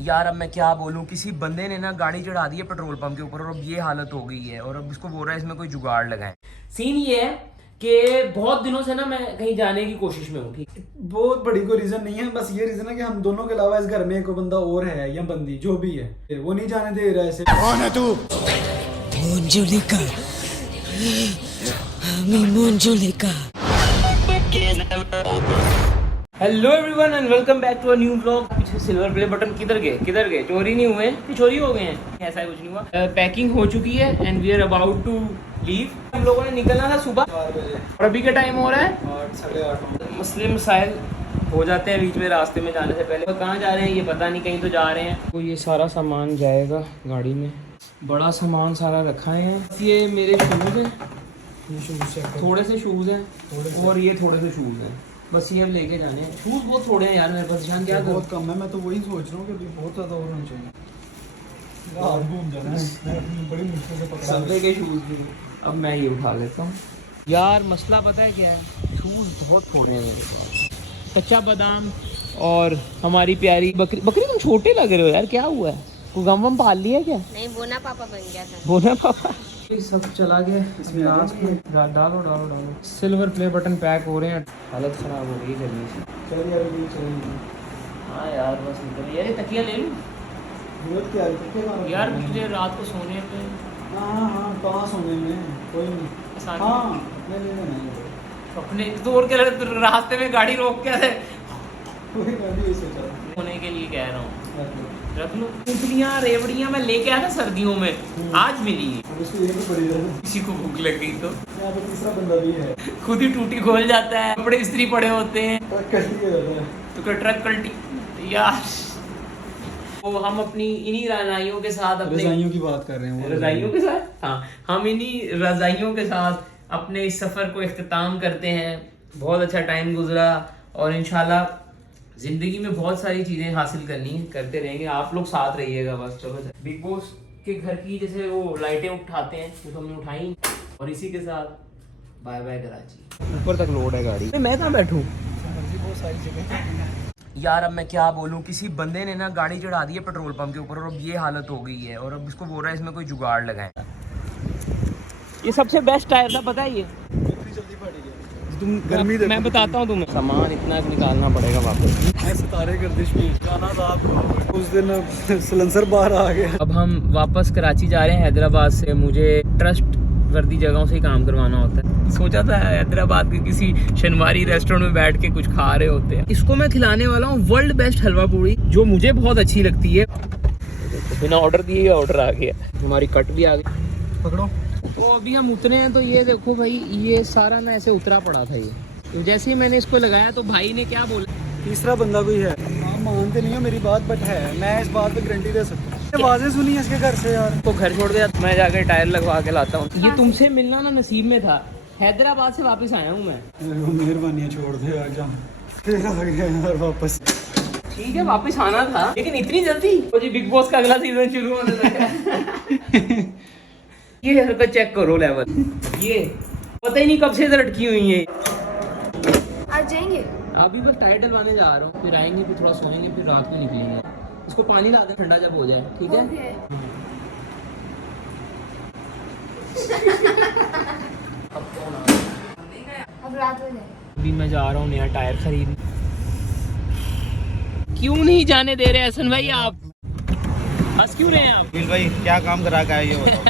यार अब मैं क्या बोलूँ, किसी बंदे ने ना गाड़ी चढ़ा दी है पेट्रोल पंप के ऊपर और अब ये हालत हो गई है और अब इसको बोल रहा है इसमें कोई जुगाड़ लगाएं। सीन ये है कि बहुत दिनों से ना मैं कहीं जाने की कोशिश में हूँ। ठीक, बहुत बड़ी कोई रीजन नहीं है, बस ये रीजन है कि हम दोनों के अलावा इस घर में एक बंदा और है या बंदी जो भी है वो नहीं जाने दे रहा है ऐसे। कौन है तू? Manjulika, Manjulika. Hello everyone and welcome back to a new vlog. पीछे सिल्वर प्ले बटन किधर गए? चोरी नहीं हुए कि चोरी हो गए हैं? ऐसा कुछ नहीं हुआ। पैकिंग हो चुकी है and we are about to leave. हम लोगों ने निकलना था सुबह 4 बजे और अभी का टाइम हो रहा है 8 साढ़े 8। मसले मसाइल हो जाते हैं बीच में रास्ते में जाने से पहले। तो कहाँ जा रहे हैं ये पता नहीं, कहीं तो जा रहे हैं। तो ये सारा सामान जाएगा गाड़ी में, बड़ा सामान सारा रखा है। ये मेरे शूज़ हैं, थोड़े से शूज़ हैं और ये थोड़े से शूज़ हैं, बस ये अब लेके जाने हैं। शूज़ बहुत थोड़े हैं यार मेरे पास। निशान क्या बहुत कम है, मैं तो वही सोच रहा हूँ कि अभी बहुत ज़्यादा और होना चाहिए। हाथ घूम जाना है, बड़ी मुश्किल से पकड़ा। सबे के शूज़ भी अब मैं ये उठा लेता हूँ। यार मसला पता है क्या है, शूज़ बहुत थोड़े हैं मेरे पास। कच्चा बादाम और हमारी प्यारी बकरी। तुम छोटे लग रहे हो यार, क्या हुआ है? कोई गम वम पाल लिया क्या? नहीं, बोना पापा बन गया था। बोना पापा सब चला गया इसमें। लास्ट में डालो। सिल्वर प्ले बटन पैक हो रहे हैं। हालत ख़राब हो गई जल्दी से। चल यार अभी चलेंगे। हाँ यार बस निकल। यार ये तकिया ले लूँ जरूरत क्या है? तकिया कहाँ रखा यार, है? मुझे रात को सोने पे हाँ कहाँ सोने में कोई नहीं। आसानी। हाँ नहीं अपने दूर के रास्ते में गाड़ी रोक के कोई गाड़ी ये सोचा होने के लिए कह रहा हूँ रख लो। मूंगफलियाँ रेवड़ियाँ मैं लेके आया था सर्दियों में, आज मिली है। अब इसको ये भी पड़ी है। किसी को भूख लग गई तो यहाँ पे तीसरा बंदा भी है। खुद ही टूटी खोल जाता है, कपड़े इस्त्री पड़े होते हैं ट्रक कर दिया जाता है। तो क्या ट्रक कल्टी यार। तो हम अपनी इन्हीं रजाइयों के साथ रजाइयों की बात कर रहे हैं वो। रजाइयों के साथ, हाँ हम इन्हीं रजाइयों के साथ अपने इस सफ़र को इख्तिताम करते हैं। बहुत अच्छा टाइम गुजरा और इंशाल्लाह ज़िंदगी में बहुत सारी चीज़ें हासिल करनी है, करते रहेंगे। आप लोग साथ रहिएगा बस। चलो बिग बॉस के घर की जैसे वो लाइटें उठाते हैं वो तो हमने उठाई और इसी के साथ बाय बाय कराची। ऊपर तक लोड है गाड़ी। मैं कहाँ बैठूँ? बहुत सारी जगह। यार अब मैं क्या बोलूँ, किसी बंदे ने ना गाड़ी चढ़ा दी है पेट्रोल पंप के ऊपर और अब ये हालत हो गई है और अब इसको बोल रहा है इसमें कोई जुगाड़ लगाएं। ये सबसे बेस्ट टायर था, पता है ये? जल्दी फट गया। तुम गर्मी देखो। मैं बताता हूँ तुम्हें, सामान इतना निकालना पड़ेगा वापस। सितारे गर्दिश में गाना था आपको उस दिन सिलेंसर बाहर आ गया। अब हम वापस कराची जा रहे हैं हैदराबाद से। मुझे ट्रस्ट वर्दी जगहों से ही काम करवाना होता है। सोचा था हैदराबाद के किसी शनिवारी रेस्टोरेंट में बैठ के कुछ खा रहे होते हैं। इसको मैं खिलाने वाला हूँ वर्ल्ड बेस्ट हलवा पूड़ी, जो मुझे बहुत अच्छी लगती है। देखो बिना ऑर्डर दिए ऑर्डर आ गया, हमारी कट भी आ गई। पकड़ो। तो अभी हम उतरे हैं तो ये देखो भाई, ये सारा ना ऐसे उतरा पड़ा था ये। तो जैसे ही मैंने इसको लगाया तो भाई ने क्या बोला, तीसरा बंदा कोई है। आप मानते नहीं हो मेरी बात, बट है, मैं इस बात पे गारंटी दे सकता हूँ। आवाज़ें सुनी है इसके घर से यार। तो घर छोड़ दिया, मैं जाकर टायर लगवा के लाता हूँ। ये तुमसे मिलना ना नसीब में था। हैदराबाद से वापस आया हूँ मैं। मेहरबानी है, छोड़ दे आज हम फिर आ गए यार वापस। ठीक है वापस आना था लेकिन इतनी जल्दी? तो जी बिग बॉस का अगला सीजन शुरू होने लगा है। ये हरकत चेक करो लेवल, ये पता ही नहीं कब से लटकी हुई है। आज जाएंगे। अभी बस टायर डलवाने जा रहा हूँ, फिर आएंगे, फिर थोड़ा सोएंगे, फिर रात को निकलेंगे। इसको पानी ला दे ठंडा जब हो जाए, ठीक है? अब रात हो जाए। अभी मैं जा रहा हूँ नया टायर खरीदने। क्यों नहीं जाने दे रहे हसन भाई आप? हंस क्यों रहे हैं आप? भाई क्या काम करा के आए ये बताओ।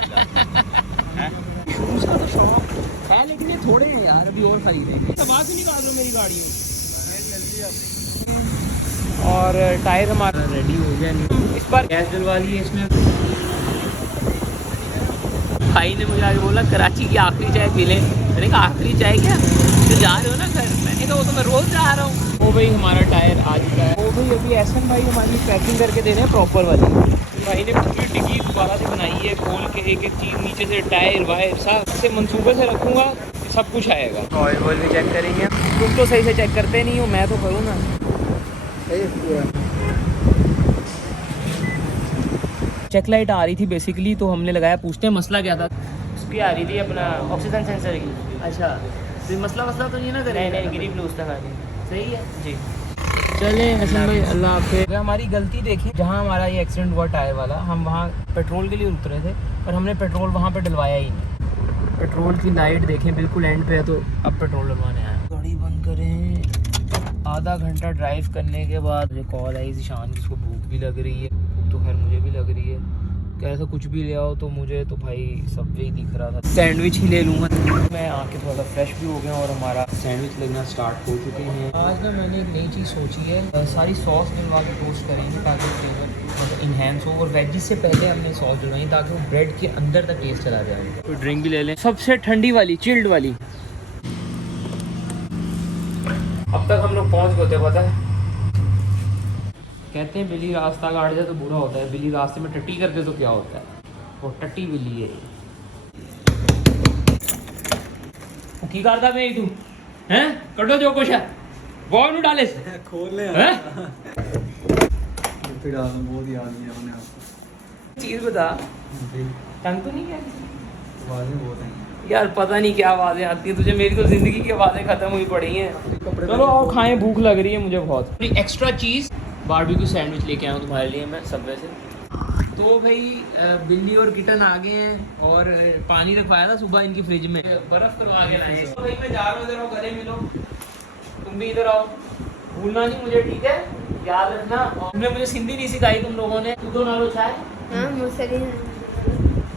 उसका तो शौक है लेकिन ये थोड़े हैं यार, अभी और खरीदेंगे। तबाह क्यों निकाल रहे हो मेरी गाड़ियों? और टायर हमारा रेडी हो गया। इस बार गैस डलवा ली है इसमें। भाई ने मुझे आगे बोला कराची की आखिरी चाय पी लें। मैंने कहा आखिरी चाय क्या, तो जा रहे हो ना घर? मैंने कहा वो तो मैं रोज जा रहा हूँ। ओ भाई हमारा टायर आ चुका है। ओ भाई अभी एहसन भाई हमारी पैकिंग करके दे रहे हैं प्रॉपर वाली। भाई ने पूरी डिग्गी दोबारा से बनाई है, खोल के एक एक चीज़ नीचे से टायर वायर सब से मंसूबे से रखूँगा, सब कुछ आएगा। ऑयल वॉयल भी चेक करेंगे। तुम तो सही से चेक करते नहीं हो, मैं तो करूँ ना। चेक लाइट आ रही थी बेसिकली, तो हमने लगाया। पूछते हैं मसला क्या था। उसकी आ रही थी अपना ऑक्सीजन सेंसर की। अच्छा तो मसला तो नहीं ना करे? नहीं ग्रीन ब्लू उसका खाली सही है जी। चले हसन भाई, अल्लाह हाफिज़। हमारी गलती देखें, जहाँ हमारा ये एक्सीडेंट हुआ टायर वाला, हम वहाँ पेट्रोल के लिए उतरे थे पर हमने पेट्रोल वहाँ पे डलवाया ही नहीं। पेट्रोल की लाइट देखें बिल्कुल एंड पे है, तो अब पेट्रोल डलवाने आए। गाड़ी बंद करें। आधा घंटा ड्राइव करने के बाद मुझे कॉल आई ईशान की, उसको भूख भी लग रही है, तो खैर मुझे भी लग रही है। कह रहा था कुछ भी ले आओ, तो मुझे तो भाई सबवे ही दिख रहा था, सैंडविच ही ले लूँगा। मैं आके थोड़ा सा फ्रेश भी हो गया और हमारा सैंडविच लगना स्टार्ट हो चुके हैं। आज ना मैंने एक नई चीज़ सोची है, सारी सॉस डलवा के टोस्ट करेंगे ताकि फ्लेवर मतलब इन्हेंस हो, और वेजिस से पहले हमने सॉस डलवाई ताकि वो ब्रेड के अंदर तक टेस्ट चला जाए। तो ड्रिंक भी ले लें, सबसे ठंडी वाली, चिल्ड वाली। अब तक हम लोग पहुँच गए थे, पता है कहते हैं बिल्ली रास्ता काट जाए तो बुरा होता है, बिल्ली रास्ते में टट्टी करके तो क्या होता है, वो टट्टी बिल्ली है। की करता मैं तू हैं, कटो जो कुछ है वो नहीं डाले खोल ले हैं। फिर बहुत याद नहीं अपने आपको। चीज बता, तंग तो नहीं किया? आवाजें बहुत हैं यार, पता नहीं क्या आवाजें आती हैं तुझे, मेरी तो जिंदगी की आवाजें खत्म हुई पड़ी हैं। चलो आओ खाएं, भूख लग रही है मुझे बहुत। एक्स्ट्रा चीज बारबेक्यू सैंडविच लेके आया हूँ तुम्हारे लिए मैं सबवे से। तो भाई बिल्ली और किटन आ गए हैं और पानी रखवाया था सुबह इनकी फ्रिज में, बर्फ करवा के लाए। तो भाई मैं जा रहा हूँ, इधर आओ, गले मिलो, तुम भी इधर आओ, भूलना नहीं मुझे, ठीक है, याद रखना। और तुमने मुझे सिंधी नहीं सिखाई तुम लोगों ने। तू तो नालो चाय हाँ मुसलिन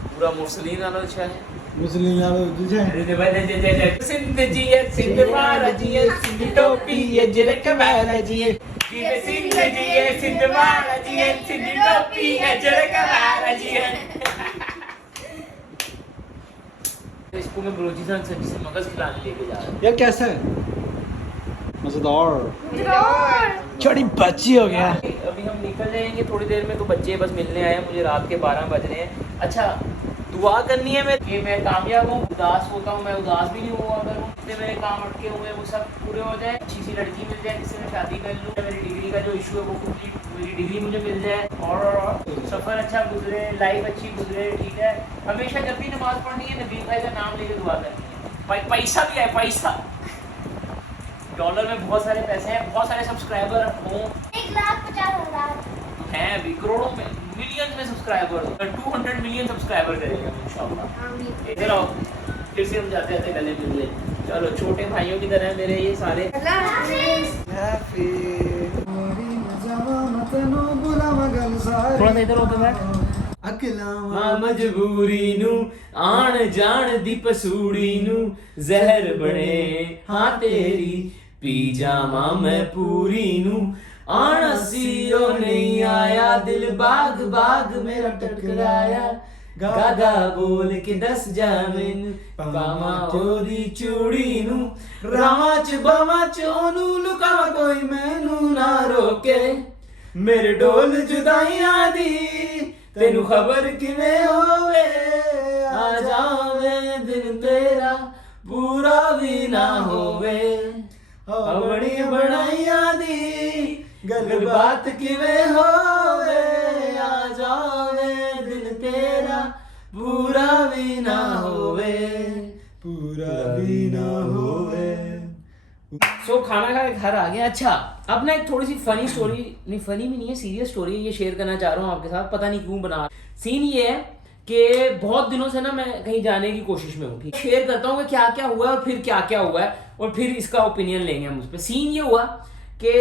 पूरा मुसलिन नालो चाय मुस्लिम यारो तुझे सिंध जी है, सिंध वाला जी है, सिंधी टोपी है, जिरक वाला जी है, सिंध जी है, सिंध वाला जी है, सिंधी टोपी है, जिरक वाला जी है। इसको मैं बलूचिस्तान सब्जी से मगज खिलाने लेके जा रहा हूँ। यार कैसा है? मजेदार, जरूर छोटी बच्ची हो गया। अभी हम निकल जाएंगे थोड़ी देर में, तो बच्चे बस मिलने आए हैं, मुझे रात के 12 बज रहे हैं। अच्छा, दुआ करनी है मैं कि मैं कामयाब हूँ। उदास होता हूँ मैं, उदास भी नहीं हुआ अगर जितने मेरे काम अटके हुए वो सब पूरे हो जाए, अच्छी सी लड़की मिल जाए जिससे मैं शादी कर लूँ, मेरी डिग्री का जो इशू है वो कंप्लीट, मेरी डिग्री मुझे मिल जाए, और सफ़र अच्छा गुजरे, लाइफ अच्छी गुजरे, ठीक है। हमेशा जब भी नमाज पढ़नी है नबी भाई का नाम लेके दुआ करनी है। पैसा भी है, पैसा डॉलर में बहुत सारे पैसे हैं, बहुत सारे सब्सक्राइबर हों, 1,50,000 हैं अभी करोड़ों में, मिलियन में सब्सक्राइबर, 200 मिलियन सब्सक्राइबर करेंगे इंशाल्लाह। इधर आओ, फिर से हम जाते जाते गले मिल ले। चलो, छोटे भाइयों की तरह मेरे ये सारे। थोड़ा सा इधर होते बैठ। मां मजबूरी नू आण जान दी पसूड़ी नू जहर बने हाँ तेरी पी जावा मैं पूरी नू आण सीओ नहीं आया दिल बाग बाग मेरा टकराया गागा बोल के दस जा मैनू पावा ओदी चूड़ी नू रावा च बावा च ओनू लुकावा कोई मैनू ना रोके मेरे डोल जुदाइयां दी तेनू खबर किवें होवे आ जावे दिन तेरा पूरा भी ना होवे अपनी बनाइयां दी गल बात किवें होवे आ जावे दिन तेरा पूरा भी ना होवे पूरा भी ना होवे। सो खाना खा के घर आ गया। अच्छा, अब ना एक थोड़ी सी फनी स्टोरी, नहीं फनी भी नहीं है, सीरियस स्टोरी है, ये शेयर करना चाह रहा हूँ आपके साथ। पता नहीं क्यों बना। सीन ये है कि बहुत दिनों से ना मैं कहीं जाने की कोशिश में हूँ, ठीक, शेयर करता हूँ कि क्या क्या हुआ है और फिर क्या क्या हुआ है और फिर इसका ओपिनियन लेंगे हम उस पर। सीन ये हुआ कि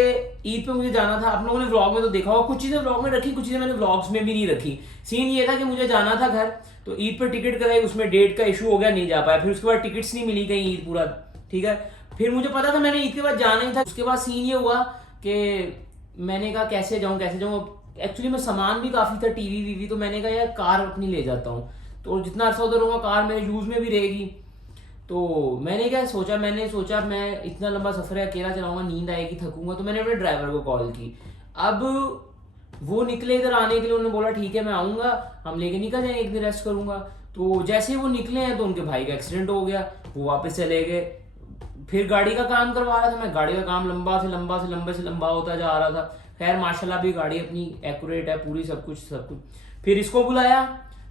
ईद पे मुझे जाना था, आप लोगों ने व्लॉग में तो देखा होगा, कुछ चीज़ें व्लॉग में रखी, कुछ चीज़ें मैंने व्लॉग्स में भी नहीं रखी। सीन ये था कि मुझे जाना था घर, तो ईद पर टिकट कराई, उसमें डेट का इशू हो गया, नहीं जा पाया। फिर उसके बाद टिकट्स नहीं मिली कहीं ईद पूरा, ठीक है। फिर मुझे पता था मैंने ईद के बाद जाना ही था। उसके बाद सीन ये हुआ कि मैंने कहा कैसे जाऊँ एक्चुअली मैं सामान भी काफ़ी था, टीवी वीवी, तो मैंने कहा यार कार अपनी ले जाता हूँ, तो जितना अर्सा उधर होगा कार मेरे यूज़ में भी रहेगी। तो मैंने क्या सोचा, मैं इतना लंबा सफ़र है, अकेला चलाऊंगा, नींद आएगी, थकूंगा, तो मैंने अपने ड्राइवर को कॉल की। अब वो निकले इधर आने के लिए, उन्होंने बोला ठीक है मैं आऊँगा, हम लेके निकल जाएंगे, एक दिन रेस्ट करूँगा। तो जैसे ही वो निकले हैं तो उनके भाई का एक्सीडेंट हो गया, वो वापस चले गए। फिर गाड़ी का काम करवा रहा था मैं, गाड़ी का काम लंबा से लंबा होता जा रहा था। खैर माशाल्लाह भी गाड़ी अपनी एक्यूरेट है पूरी, सब कुछ। फिर इसको बुलाया,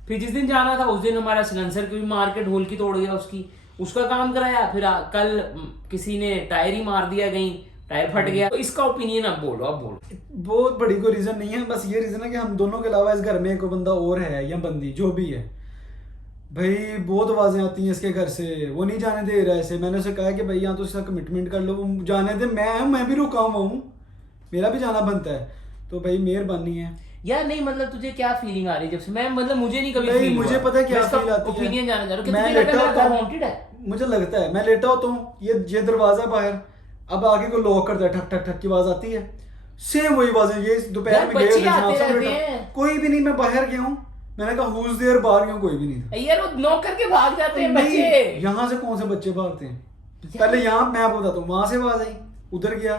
फिर जिस दिन जाना था उस दिन हमारा सिलेंसर की भी मार्केट होल की तोड़ गया, उसका काम कराया। फिर कल किसी ने टायर ही मार दिया कहीं, टायर फट गया। तो इसका ओपिनियन आप बोलो, आप बोलो। बहुत बड़ी कोई रीजन नहीं है, बस ये रीजन है कि हम दोनों के अलावा इस घर में कोई बंदा और है या बंदी जो भी है। भाई बहुत आवाजें आती हैं इसके घर से, वो नहीं जाने दे रहा है ऐसे। मैंने उसे कहा कि भाई यहाँ तो इसका कमिटमेंट कर लो, वो जाने दे। मैं भी रुका हुआ हूँ, मेरा भी जाना बनता है। तो भाई मेहरबानी है यार नहीं मतलब तुझे क्या फीलिंग आ रही है जब से? मैं मतलब मुझे नहीं कभी नहीं, फील मुझे हुआ। पता है क्या मैं इसका फील आती है। ओपिनियन जानना चाह रहा हूँ कि मैं तुझे लगता है लेटा मेरा घर होता हूँ, haunted है? मुझे लगता है मैं लेटा होता हूँ, ये दरवाजा बाहर, अब आगे को लॉक करता है, ठक ठक ठक की आवाज आती है। सेम वही आवाज है। ये दोपहर यार में गए बच्चे होते हैं, आते जहाँ सब रहते लेटा- हैं। कोई भी नहीं। मैं बाहर गया हूँ, मैंने कहा हुज देयर, बाहर गया हूँ, कोई भी नहीं था। यार वो नॉक करके भाग जाते हैं नहीं, बच्चे। यहाँ से कौन से बच्चे भागते हैं? पहले यहाँ मैं आपको बताता हूँ, वहां से आवाज आई, उधर गया,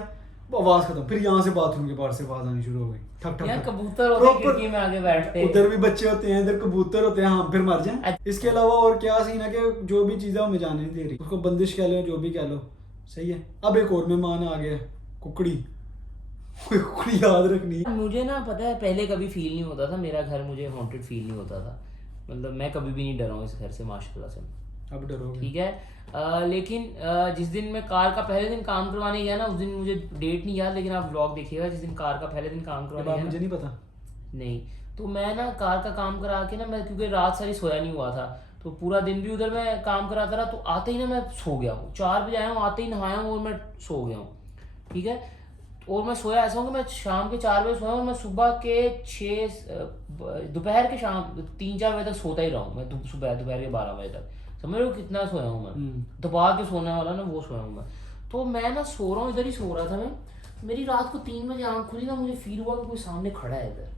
आवाज खत्म, फिर यहाँ से बाथरूम के बाहर से आवाज आनी शुरू हो गई, ठक ठक यार ठक। कबूतर होते हैं Proper- खिड़की में आगे बैठते हैं। उधर भी बच्चे होते हैं, इधर कबूतर होते हैं, हाँ फिर मर जाए। इसके अलावा और क्या सीन है कि जो भी चीज़ है वो मैं जाने नहीं दे रही, उसको बंदिश कह लो, जो भी कह लो, सही है। अब एक और मेहमान आ गया, कुकड़ी। कुकड़ी याद रखनी है। मुझे ना पता है पहले कभी फील नहीं होता था मेरा घर, मुझे हॉन्टेड फील नहीं होता था। मतलब मैं कभी भी नहीं डरा हूँ इस घर से माशाल्लाह से। अब डरोगे? ठीक है। लेकिन जिस दिन मैं कार का पहले दिन काम करवाने गया ना, उस दिन मुझे डेट नहीं याद, लेकिन आप व्लॉग देखिएगा जिस दिन कार का पहले दिन काम ये करवाने बात गया मुझे ना। नहीं पता। नहीं तो मैं ना कार का काम करा के ना, मैं क्योंकि रात सारी सोया नहीं हुआ था, तो पूरा दिन भी उधर मैं काम कराता रहा। तो आते ही ना मैं सो गया हूँ, 4 बजे आया हूँ, आते ही नहाया हूँ और मैं सो गया हूँ। ठीक है। और मैं सोया ऐसा हूँ कि मैं शाम के 4 बजे सोया हूँ, मैं सुबह के 6 दोपहर के शाम 3-4 बजे तक सोता ही रहा हूँ मैं। दोपहर के 12 बजे तक, समझ रहे हो कितना सोया हूँ मैं? दबा के सोने वाला ना वो सोया हूँ मैं। तो मैं ना सो रहा हूँ, इधर ही सो रहा था मैं। मेरी रात को 3 बजे आँख खुली ना, मुझे फील हुआ कि कोई सामने खड़ा है इधर।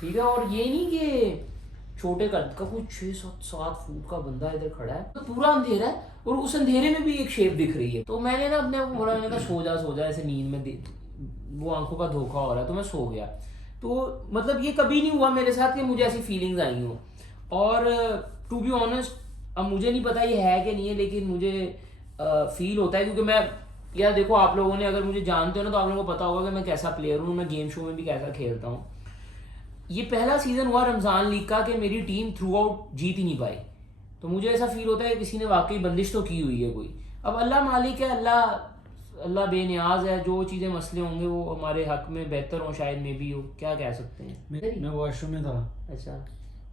ठीक है। और ये नहीं कि छोटे कद का, कोई 6-7 फुट का बंदा इधर खड़ा है, तो पूरा अंधेरा है और उस अंधेरे में भी एक शेप दिख रही है। तो मैंने ना अपने आप को बोला, मैंने कहा सो जा ऐसे नींद में, वो आंखों का धोखा हो रहा है। तो मैं सो गया। तो मतलब ये कभी नहीं हुआ मेरे साथ कि मुझे ऐसी फीलिंग्स आई हों। और टू बी ऑनेस्ट अब मुझे नहीं पता ये है कि नहीं है, लेकिन मुझे फील होता है। क्योंकि मैं यार देखो, आप लोगों ने अगर मुझे जानते हो ना तो आप लोगों को पता होगा कि मैं कैसा प्लेयर हूँ, मैं गेम शो में भी कैसा खेलता हूँ। ये पहला सीजन हुआ रमजान लीग का कि मेरी टीम थ्रू आउट जीत ही नहीं पाई। तो मुझे ऐसा फील होता है किसी ने वाकई बंदिश तो की हुई है कोई। अब अल्लाह मालिक है, अल्लाह बेनियाज है, जो चीज़ें मसले होंगे वो हमारे हक में बेहतर हो, शायद मे भी हो, क्या कह सकते हैं। मैं वॉशरूम में था। अच्छा,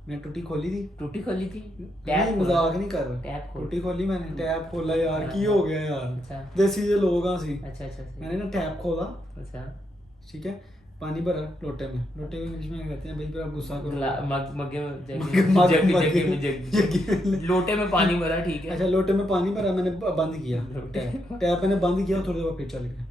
मैं टूटी खोली थी। टूटी खोली थी? नहीं, मजाक नहीं कर रहा। टैप खोल। टूटी खोली मैंने, टैप खोला यार, की हो गया यार। अच्छा। देसी जो लोग हाँ सी। अच्छा अच्छा अच्छा। मैंने ना टैप खोला, अच्छा। ठीक है, पानी भरा लोटे में। लोटे में इंग्लिश में कहते हैं भाई, फिर आप गुस्सा करो। मग्गे में जग- लोटे में पानी भरा, ठीक है। अच्छा, लोटे में पानी भरा, मैंने बंद किया टैप। टैप मैंने बंद किया, थोड़ी देर बाद फिर चल गया।